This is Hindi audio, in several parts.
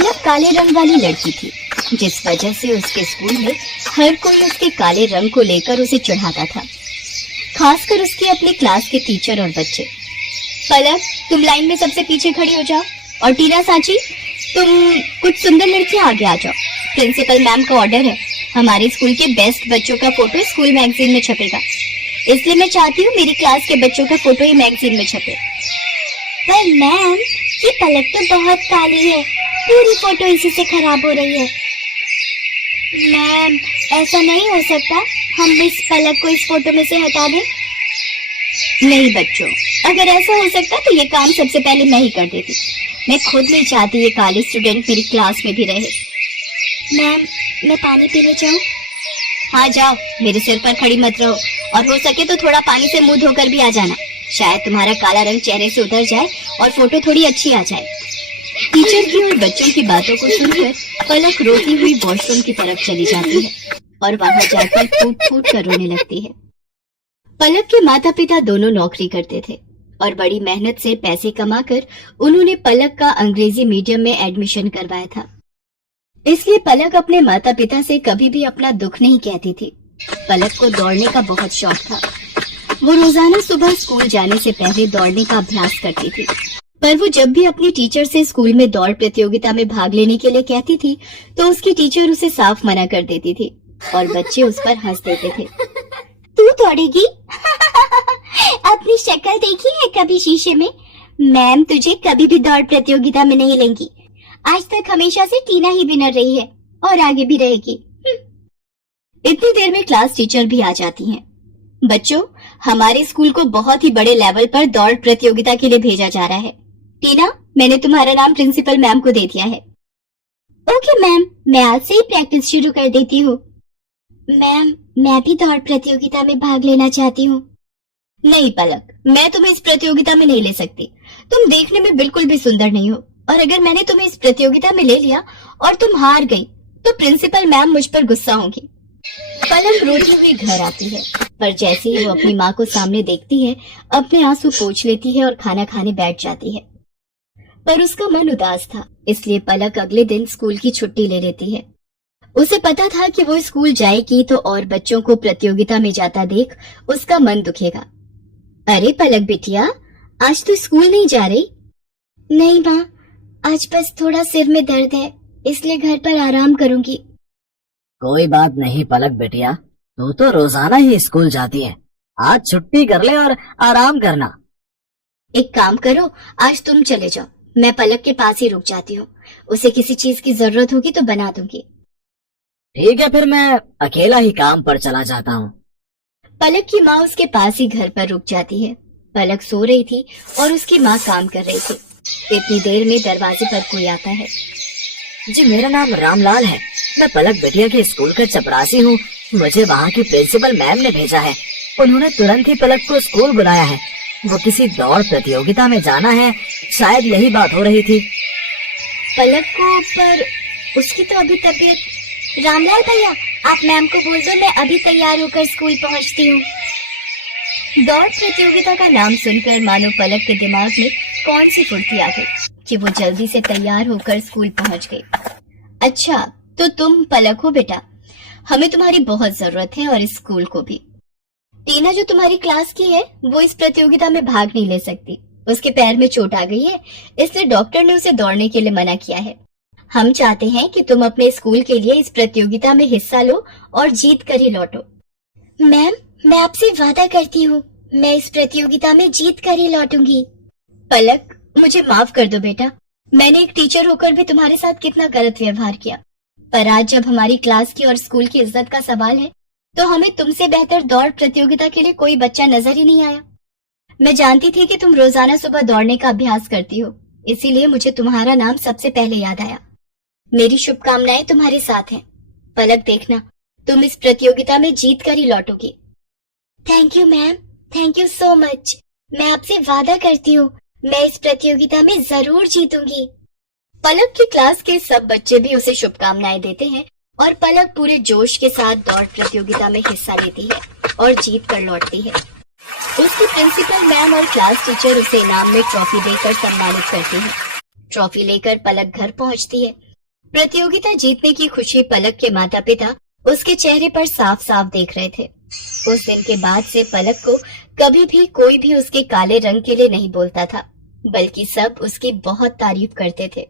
पलक काले रंग वाली लड़की थी, जिस वजह से उसके स्कूल में हर कोई उसके काले रंग को लेकर उसे चिढ़ाता था, खासकर उसके अपने क्लास के टीचर और बच्चे। पलक, तुम लाइन में सबसे पीछे खड़ी हो जाओ, और टीना सांची, तुम कुछ सुंदर लड़कियां आगे आ जाओ। प्रिंसिपल मैम का ऑर्डर है, हमारे स्कूल के बेस्ट बच्चों का फोटो स्कूल मैगजीन में छपेगा, इसलिए मैं चाहती हूँ मेरी क्लास के बच्चों का फोटो ही मैगजीन में छपे। पर मैम, ये पलक तो बहुत काली है, पूरी फोटो इसी से खराब हो रही है। मैम, ऐसा नहीं हो सकता, हम इस पलक को इस फोटो में से हटा दें। नहीं बच्चों, अगर ऐसा हो सकता तो ये काम सबसे पहले मैं ही कर देती। मैं खुद नहीं चाहती ये काली स्टूडेंट मेरी क्लास में भी रहे। मैम, मैं पानी पीने जाऊं? हाँ जाओ, मेरे सिर पर खड़ी मत रहो, और हो सके तो थोड़ा पानी से मुंह धोकर भी आ जाना, शायद तुम्हारा काला रंग चेहरे से उतर जाए और फोटो थोड़ी अच्छी आ जाए। टीचर की और बच्चों की बातों को सुनकर पलक रोती हुई वॉशरूम की तरफ चली जाती है और वहां जाकर फूट फूट कर रोने लगती है। पलक के माता पिता दोनों नौकरी करते थे और बड़ी मेहनत से पैसे कमाकर उन्होंने पलक का अंग्रेजी मीडियम में एडमिशन करवाया था, इसलिए पलक अपने माता पिता से कभी भी अपना दुख नहीं कहती थी। पलक को दौड़ने का बहुत शौक था। वो रोजाना सुबह स्कूल जाने से पहले दौड़ने का अभ्यास करती थी, पर वो जब भी अपनी टीचर से स्कूल में दौड़ प्रतियोगिता में भाग लेने के लिए कहती थी तो उसकी टीचर उसे साफ मना कर देती थी और बच्चे उस पर हंस देते थे। तू दौड़ेगी? अपनी शक्ल देखी है कभी शीशे में? मैम तुझे कभी भी दौड़ प्रतियोगिता में नहीं लेंगी। आज तक हमेशा से टीना ही विनर रही है और आगे भी रहेगी। इतनी देर में क्लास टीचर भी आ जाती हैं। बच्चों, हमारे स्कूल को बहुत ही बड़े लेवल पर दौड़ प्रतियोगिता के लिए भेजा जा रहा है। टीना, मैंने तुम्हारा नाम प्रिंसिपल मैम को दे दिया है। ओके मैम, मैं आज से ही प्रैक्टिस शुरू कर देती हूँ। मैम, मैं भी दौड़ प्रतियोगिता में भाग लेना चाहती हूँ। नहीं पलक, मैं तुम्हें इस प्रतियोगिता में नहीं ले सकती। तुम देखने में बिल्कुल भी सुंदर नहीं हो, और अगर मैंने तुम्हें इस प्रतियोगिता में ले लिया और तुम हार गई तो प्रिंसिपल मैम मुझ पर गुस्सा होंगी। पलक रोती हुई घर आती है, पर जैसे ही वो अपनी माँ को सामने देखती है, अपने आंसू पोंछ लेती है और खाना खाने बैठ जाती है। पर उसका मन उदास था, इसलिए पलक अगले दिन स्कूल की छुट्टी ले लेती है। उसे पता था कि वो स्कूल जाएगी तो और बच्चों को प्रतियोगिता में जाता देख उसका मन दुखेगा। अरे पलक बिटिया, आज तो स्कूल नहीं जा रही? नहीं माँ, आज बस थोड़ा सिर में दर्द है, इसलिए घर पर आराम करूंगी। कोई बात नहीं पलक बेटिया, तू तो रोजाना ही स्कूल जाती है, आज छुट्टी कर ले और आराम करना। एक काम करो, आज तुम चले जाओ, मैं पलक के पास ही रुक जाती हूँ। उसे किसी चीज की जरूरत होगी तो बना दूंगी। ठीक है, फिर मैं अकेला ही काम पर चला जाता हूँ। पलक की माँ उसके पास ही घर पर रुक जाती है। पलक सो रही थी और उसकी माँ काम कर रही थी। इतनी देर में दरवाजे पर कोई आता है। जी, मेरा नाम रामलाल है, मैं पलक बेटिया के स्कूल का चपरासी हूँ। मुझे वहाँ की प्रिंसिपल मैम ने भेजा है। उन्होंने तुरंत ही पलक को स्कूल बुलाया है। वो किसी दौड़ प्रतियोगिता में जाना है, शायद यही बात हो रही थी। पलक को, पर उसकी तो अभी तबीयत। रामलाल भैया, आप मैम को बोल दो मैं अभी तैयार होकर स्कूल पहुँचती हूँ। दौड़ प्रतियोगिता का नाम सुनकर मानो पलक के दिमाग में कौन सी फुर्ती आ गई कि वो जल्दी से तैयार होकर स्कूल पहुँच गई। अच्छा, तो तुम पलक हो बेटा, हमें तुम्हारी बहुत जरूरत है और इस स्कूल को भी। टीना जो तुम्हारी क्लास की है वो इस प्रतियोगिता में भाग नहीं ले सकती, उसके पैर में चोट आ गई है, इसलिए डॉक्टर ने उसे दौड़ने के लिए मना किया है। हम चाहते हैं कि तुम अपने स्कूल के लिए इस प्रतियोगिता में हिस्सा लो और जीत कर ही लौटो। मैम, मैं आपसे वादा करती हूँ, मैं इस प्रतियोगिता में जीत कर ही लौटूंगी। पलक, मुझे माफ कर दो बेटा, मैंने एक टीचर होकर भी तुम्हारे साथ कितना गलत व्यवहार किया, पर आज जब हमारी क्लास की और स्कूल की इज्जत का सवाल है तो हमें तुमसे बेहतर दौड़ प्रतियोगिता के लिए कोई बच्चा नजर ही नहीं आया। मैं जानती थी कि तुम रोजाना सुबह दौड़ने का अभ्यास करती हो, इसीलिए मुझे तुम्हारा नाम सबसे पहले याद आया। मेरी शुभकामनाएं तुम्हारे साथ हैं। पलक, देखना तुम इस प्रतियोगिता में जीत कर ही लौटोगी। Thank you ma'am, thank you so much. मैं आपसे वादा करती हूँ मैं इस प्रतियोगिता में जरूर जीतूंगी। पलक की क्लास के सब बच्चे भी उसे शुभकामनाएं देते हैं और पलक पूरे जोश के साथ दौड़ प्रतियोगिता में हिस्सा लेती है और जीत कर लौटती है। उसकी प्रिंसिपल मैम और क्लास टीचर उसे इनाम में ट्रॉफी देकर सम्मानित करती हैं। ट्रॉफी लेकर पलक घर पहुंचती है प्रतियोगिता जीतने की खुशी पलक के माता पिता उसके चेहरे पर साफ साफ देख रहे थे। उस दिन के बाद से पलक को कभी भी कोई भी उसके काले रंग के लिए नहीं बोलता था, बल्कि सब उसकी बहुत तारीफ करते थे।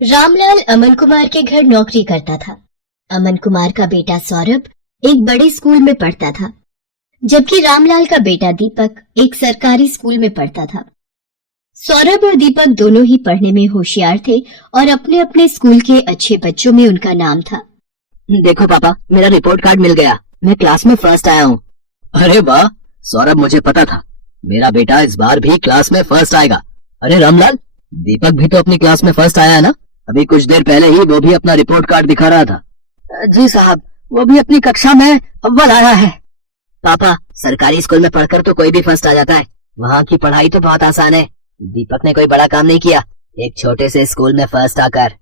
रामलाल अमन कुमार के घर नौकरी करता था। अमन कुमार का बेटा सौरभ एक बड़े स्कूल में पढ़ता था, जबकि रामलाल का बेटा दीपक एक सरकारी स्कूल में पढ़ता था। सौरभ और दीपक दोनों ही पढ़ने में होशियार थे और अपने अपने स्कूल के अच्छे बच्चों में उनका नाम था। देखो पापा, मेरा रिपोर्ट कार्ड मिल गया। मैं क्लास में फर्स्ट आया हूँ। अरे वाह सौरभ, मुझे पता था मेरा बेटा इस बार भी क्लास में फर्स्ट आएगा। अरे रामलाल, दीपक भी तो अपनी क्लास में फर्स्ट आया है ना? अभी कुछ देर पहले ही वो भी अपना रिपोर्ट कार्ड दिखा रहा था। जी साहब, वो भी अपनी कक्षा में अव्वल आया है। पापा, सरकारी स्कूल में पढ़कर तो कोई भी फर्स्ट आ जाता है। वहाँ की पढ़ाई तो बहुत आसान है। दीपक ने कोई बड़ा काम नहीं किया, एक छोटे से स्कूल में फर्स्ट आकर।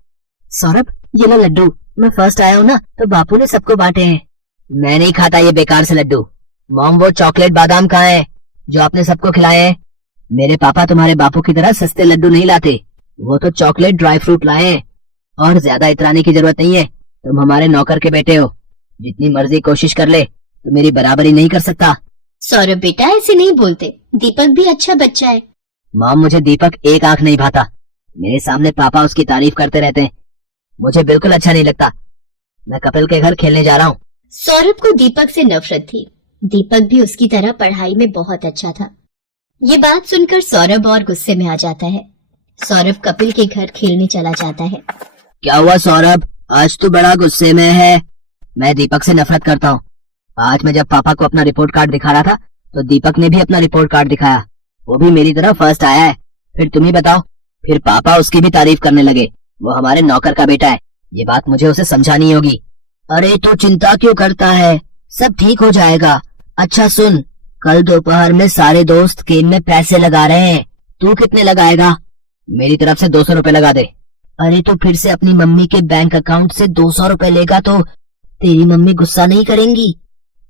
सौरभ, ये लो लड्डू। मैं फर्स्ट आया हूँ ना, तो बापू ने सबको बांटे हैं। मैं नहीं खाता ये बेकार से लड्डू। मॉम, वो चॉकलेट बादाम कहाँ है जो आपने सबको खिलाए हैं? मेरे पापा तुम्हारे बापू की तरह सस्ते लड्डू नहीं लाते, वो तो चॉकलेट ड्राई फ्रूट लाए हैं। और ज्यादा इतराने की जरूरत नहीं है, तुम हमारे नौकर के बेटे हो। जितनी मर्जी कोशिश कर ले, तो मेरी बराबरी नहीं कर सकता। सौरभ बेटा, ऐसे नहीं बोलते, दीपक भी अच्छा बच्चा है। मॉम, मुझे दीपक एक आंख नहीं भाता। मेरे सामने पापा उसकी तारीफ करते रहते हैं, मुझे बिल्कुल अच्छा नहीं लगता। मैं कपिल के घर खेलने जा रहा हूँ। सौरभ को दीपक से नफरत थी। दीपक भी उसकी तरह पढ़ाई में बहुत अच्छा था। ये बात सुनकर सौरभ और गुस्से में आ जाता है। सौरभ कपिल के घर खेलने चला जाता है। क्या हुआ सौरभ, आज तो बड़ा गुस्से में है? मैं दीपक से नफरत करता हूँ। आज मैं जब पापा को अपना रिपोर्ट कार्ड दिखा रहा था, तो दीपक ने भी अपना रिपोर्ट कार्ड दिखाया। वो भी मेरी तरह फर्स्ट आया है। फिर तुम ही बताओ, फिर पापा उसकी भी तारीफ करने लगे। वो हमारे नौकर का बेटा है, ये बात मुझे उसे समझानी होगी। अरे तू चिंता क्यों करता है, सब ठीक हो जाएगा। अच्छा सुन, कल दोपहर में सारे दोस्त गेम में पैसे लगा रहे हैं। तू कितने लगाएगा? मेरी तरफ से 200 रुपए लगा दे। अरे तो फिर से अपनी मम्मी के बैंक अकाउंट से 200 रुपए लेगा तो तेरी मम्मी गुस्सा नहीं करेंगी?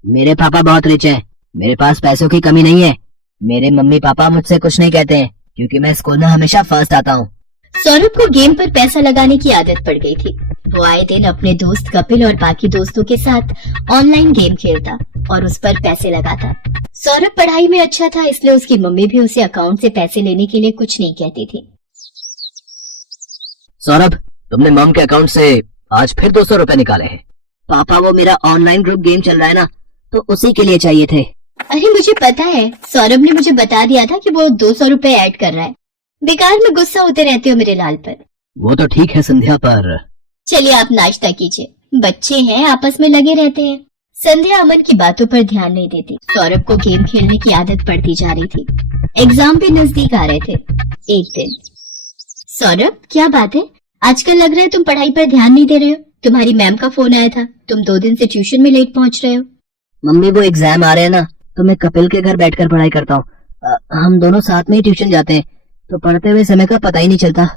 मेरे पापा बहुत रिच हैं, मेरे पास पैसों की कमी नहीं है। मेरे मम्मी पापा मुझसे कुछ नहीं कहते हैं, क्योंकि मैं स्कूल में हमेशा फर्स्ट आता हूँ। सौरभ को गेम पर पैसा लगाने की आदत पड़ गई थी। वो आए दिन अपने दोस्त कपिल और बाकी दोस्तों के साथ ऑनलाइन गेम खेलता और उस पर पैसे लगाता। सौरभ पढ़ाई में अच्छा था, इसलिए उसकी मम्मी भी उसे अकाउंट से पैसे लेने के लिए कुछ नहीं कहती थी। सौरभ, तुमने मम के अकाउंट से आज फिर 200 रुपए निकाले हैं। पापा, वो मेरा ऑनलाइन ग्रुप गेम चल रहा है ना, तो उसी के लिए चाहिए थे। अरे मुझे पता है, सौरभ ने मुझे बता दिया था कि वो 200 रुपए ऐड कर रहा है। बेकार में गुस्सा होते रहते हो मेरे लाल पर। वो तो ठीक है संध्या, पर चलिए आप नाश्ता कीजिए, बच्चे हैं आपस में लगे रहते हैं। संध्या अमन की बातों पर ध्यान नहीं देती। सौरभ को गेम खेलने की आदत पड़ती जा रही थी। एग्जाम भी नजदीक आ रहे थे। एक दिन, सौरभ क्या बात है, आजकल लग रहा है तुम पढ़ाई पर ध्यान नहीं दे रहे हो। तुम्हारी मैम का फोन आया था, तुम 2 दिन से ट्यूशन में लेट पहुंच रहे हो। मम्मी, वो एग्जाम आ रहे हैं ना, तो मैं कपिल के घर बैठकर पढ़ाई करता हूँ। हम दोनों साथ में ही ट्यूशन जाते हैं, तो पढ़ते हुए समय का पता ही नहीं चलता।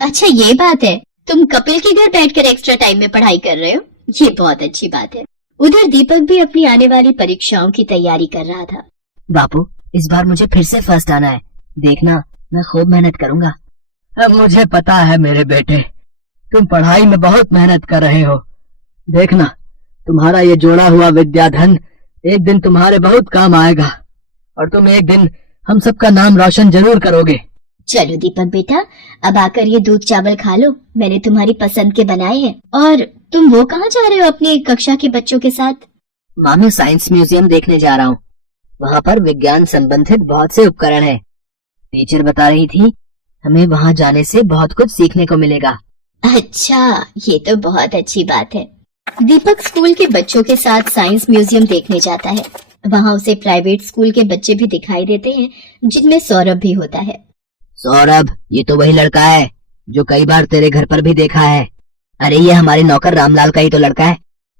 अच्छा ये बात है, तुम कपिल के घर बैठकर एक्स्ट्रा टाइम में पढ़ाई कर रहे हो, ये बहुत अच्छी बात है। उधर दीपक भी अपनी आने वाली परीक्षाओं की तैयारी कर रहा था। बापू, इस बार मुझे फिर से फर्स्ट आना है, देखना मैं खूब मेहनत करूंगा। मुझे पता है मेरे बेटे, तुम पढ़ाई में बहुत मेहनत कर रहे हो। देखना, तुम्हारा ये जोड़ा हुआ विद्याधन एक दिन तुम्हारे बहुत काम आएगा, और तुम एक दिन हम सबका नाम रोशन जरूर करोगे। चलो दीपक बेटा, अब आकर ये दूध चावल खा लो, मैंने तुम्हारी पसंद के बनाए हैं। और तुम वो कहाँ जा रहे हो अपनी कक्षा के बच्चों के साथ? माँ, मैं साइंस म्यूजियम देखने जा रहा हूँ। वहाँ पर विज्ञान संबंधित बहुत से उपकरण हैं। टीचर बता रही थी हमें वहाँ जाने से बहुत कुछ सीखने को मिलेगा। अच्छा, ये तो बहुत अच्छी बात है। दीपक स्कूल के बच्चों के साथ साइंस म्यूजियम देखने जाता है। वहाँ उसे प्राइवेट स्कूल के बच्चे भी दिखाई देते हैं, जिनमें सौरभ भी होता है। सौरभ, ये तो वही लड़का है जो कई बार तेरे घर पर भी देखा है। अरे ये हमारे नौकर रामलाल का ही तो लड़का है,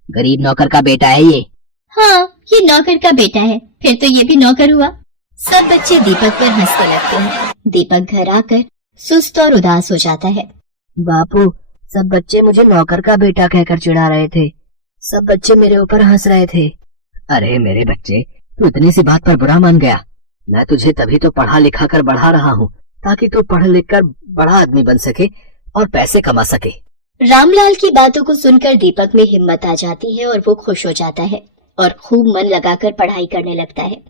गरीब नौकर का बेटा है ये। हाँ, ये नौकर का बेटा है, फिर तो ये भी नौकर हुआ। सब बच्चे दीपक पर हंसने लगते हैं। दीपक घर आकर सुस्त और उदास हो जाता है। बापू, सब बच्चे मुझे नौकर का बेटा कहकर चिढ़ा रहे थे। सब बच्चे मेरे ऊपर हंस रहे थे। अरे मेरे बच्चे, तू इतनी सी बात पर बुरा मान गया। मैं तुझे तभी तो पढ़ा लिखा कर बढ़ा रहा हूँ, ताकि तू पढ़ लिख कर बड़ा आदमी बन सके और पैसे कमा सके। रामलाल की बातों को सुनकर दीपक में हिम्मत आ जाती है और वो खुश हो जाता है और खूब मन लगाकर पढ़ाई करने लगता है।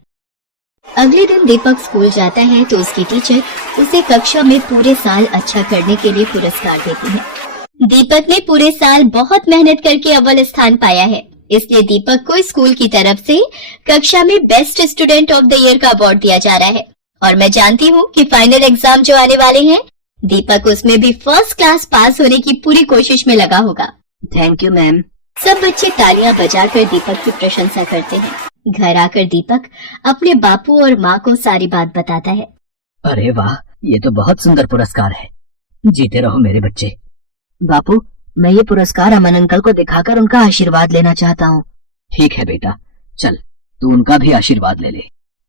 अगले दिन दीपक स्कूल जाता है तो उसकी टीचर उसे कक्षा में पूरे साल अच्छा करने के लिए पुरस्कार देती है। दीपक ने पूरे साल बहुत मेहनत करके अव्वल स्थान पाया है, इसलिए दीपक को स्कूल की तरफ से कक्षा में best student of the year का अवार्ड दिया जा रहा है। और मैं जानती हूँ कि फाइनल एग्जाम जो आने वाले हैं, दीपक उसमें भी फर्स्ट क्लास पास होने की पूरी कोशिश में लगा होगा। Thank you ma'am. सब बच्चे तालियां बजाकर दीपक की प्रशंसा करते हैं। घर आकर दीपक अपने बापू और माँ को सारी बात बताता है। अरे वाह, ये तो बहुत सुंदर पुरस्कार है। जीते रहो मेरे बच्चे। बापू, मैं ये पुरस्कार अमन अंकल को दिखाकर उनका आशीर्वाद लेना चाहता हूँ। ठीक है बेटा, चल तू उनका भी आशीर्वाद ले ले।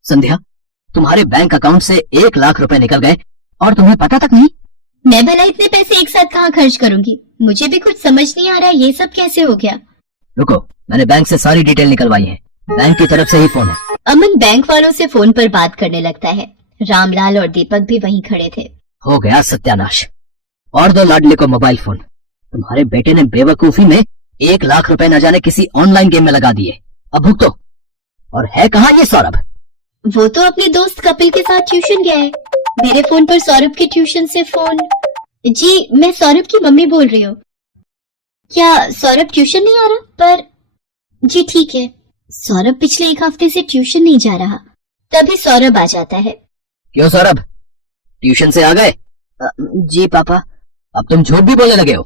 संध्या, तुम्हारे बैंक अकाउंट से 1 लाख रुपए निकल गए और तुम्हें पता तक नहीं। मैं भला इतने पैसे एक साथ कहाँ खर्च करूंगी? मुझे भी कुछ समझ नहीं आ रहा ये सब कैसे हो गया। रुको, मैंने बैंक से सारी डिटेल निकलवाई है। बैंक की तरफ से ही फोन है। अमन बैंक वालों से फोन पर बात करने लगता है। रामलाल और दीपक भी वहीं खड़े थे। हो गया सत्यानाश। और दो लाडले को मोबाइल फोन। तुम्हारे बेटे ने बेवकूफी में 1 लाख रुपए न जाने किसी ऑनलाइन गेम में लगा दिए। अब भुगतो। और है कहाँ ये सौरभ? वो तो अपने दोस्त कपिल के साथ ट्यूशन गया है। मेरे फोन पर सौरभ के ट्यूशन से फोन। जी, मैं सौरभ की मम्मी बोल रही हूँ। क्या सौरभ ट्यूशन नहीं आ रहा? पर जी ठीक है, सौरभ पिछले 1 हफ्ते से ट्यूशन नहीं जा रहा। तभी सौरभ आ जाता है। क्यों सौरभ, ट्यूशन से आ गए? जी पापा। अब तुम झूठ भी बोलने लगे हो।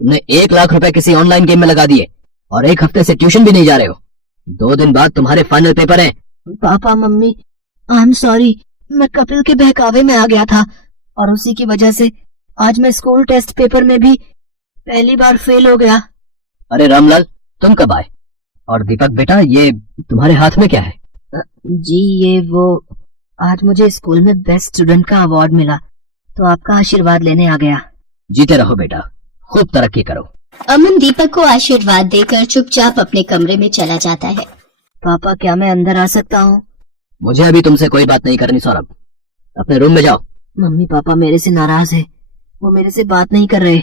तुमने 1 लाख रुपए किसी ऑनलाइन गेम में लगा दिए और 1 हफ्ते से ट्यूशन भी नहीं जा रहे हो। 2 दिन बाद तुम्हारे फाइनल पेपर हैं। Papa mummy, I am sorry. मैं कपिल के बहकावे में आ गया था और उसी की वजह से आज मैं स्कूल टेस्ट पेपर में भी पहली बार फेल हो गया। अरे रामलाल, तुम कब आए? और दीपक बेटा, ये तुम्हारे हाथ में क्या है? जी ये वो, आज मुझे स्कूल में बेस्ट स्टूडेंट का अवार्ड मिला तो आपका आशीर्वाद लेने आ गया। जीते रहो बेटा, खूब तरक्की करो। अमन दीपक को आशीर्वाद देकर चुपचाप अपने कमरे में चला जाता है। पापा, क्या मैं अंदर आ सकता हूँ? मुझे अभी तुमसे कोई बात नहीं करनी सौरभ, अपने रूम में जाओ। मम्मी पापा मेरे से नाराज है, वो मेरे से बात नहीं कर रहे।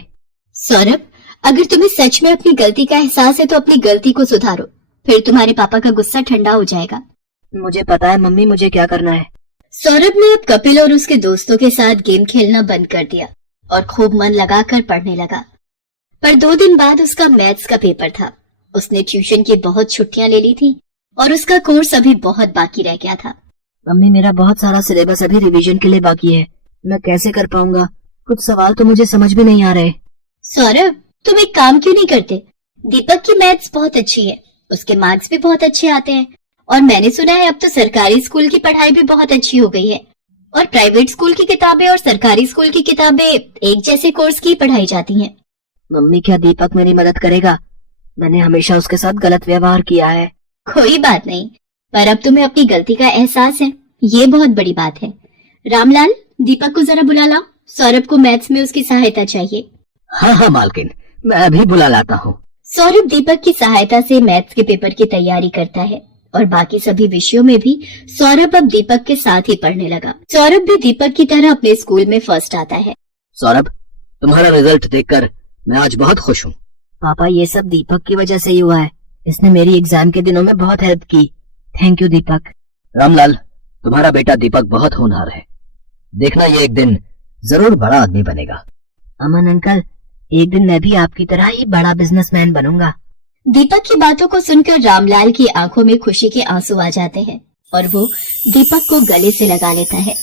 सौरभ, अगर तुम्हें सच में अपनी गलती का एहसास है तो अपनी गलती को सुधारो, फिर तुम्हारे पापा का गुस्सा ठंडा हो जाएगा। मुझे पता है मम्मी, मुझे क्या करना है। सौरभ ने अब कपिल और उसके दोस्तों के साथ गेम खेलना बंद कर दिया और खूब मन लगाकर पढ़ने लगा। पर 2 दिन बाद उसका मैथ्स का पेपर था। उसने ट्यूशन की बहुत छुट्टियां ले ली थी और उसका कोर्स अभी बहुत बाकी रह गया था। मम्मी, मेरा बहुत सारा सिलेबस अभी रिवीजन के लिए बाकी है, मैं कैसे कर पाऊंगा? कुछ सवाल तो मुझे समझ भी नहीं आ रहे। सौरभ, तुम एक काम क्यों नहीं करते? दीपक की मैथ्स बहुत अच्छी है, उसके मार्क्स भी बहुत अच्छे आते हैं और मैंने सुना है अब तो सरकारी स्कूल की पढ़ाई भी बहुत अच्छी हो गई है और प्राइवेट स्कूल की किताबें और सरकारी स्कूल की किताबें एक जैसे कोर्स की पढ़ाई जाती हैं। मम्मी, क्या दीपक मेरी मदद करेगा? मैंने हमेशा उसके साथ गलत व्यवहार किया है। कोई बात नहीं, पर अब तुम्हें अपनी गलती का एहसास है, ये बहुत बड़ी बात है। रामलाल, दीपक को जरा बुला लाओ, सौरभ को मैथ्स में उसकी सहायता चाहिए। हाँ हाँ मालकिन, मैं अभी बुला लाता हूँ। सौरभ दीपक की सहायता से मैथ्स के पेपर की तैयारी करता है और बाकी सभी विषयों में भी सौरभ अब दीपक के साथ ही पढ़ने लगा। सौरभ भी दीपक की तरह अपने स्कूल में फर्स्ट आता है। सौरभ, तुम्हारा रिजल्ट देखकर मैं आज बहुत खुश हूँ। पापा, ये सब दीपक की वजह से ही हुआ है, इसने मेरी एग्जाम के दिनों में बहुत हेल्प की। थैंक यू दीपक। रामलाल, तुम्हारा बेटा दीपक बहुत होनहार है, देखना ये एक दिन जरूर बड़ा आदमी बनेगा। अमन अंकल, एक दिन मैं भी आपकी तरह ही बड़ा बिजनेसमैन बनूंगा। दीपक की बातों को सुनकर रामलाल की आंखों में खुशी के आंसू आ जाते हैं और वो दीपक को गले से लगा लेता है।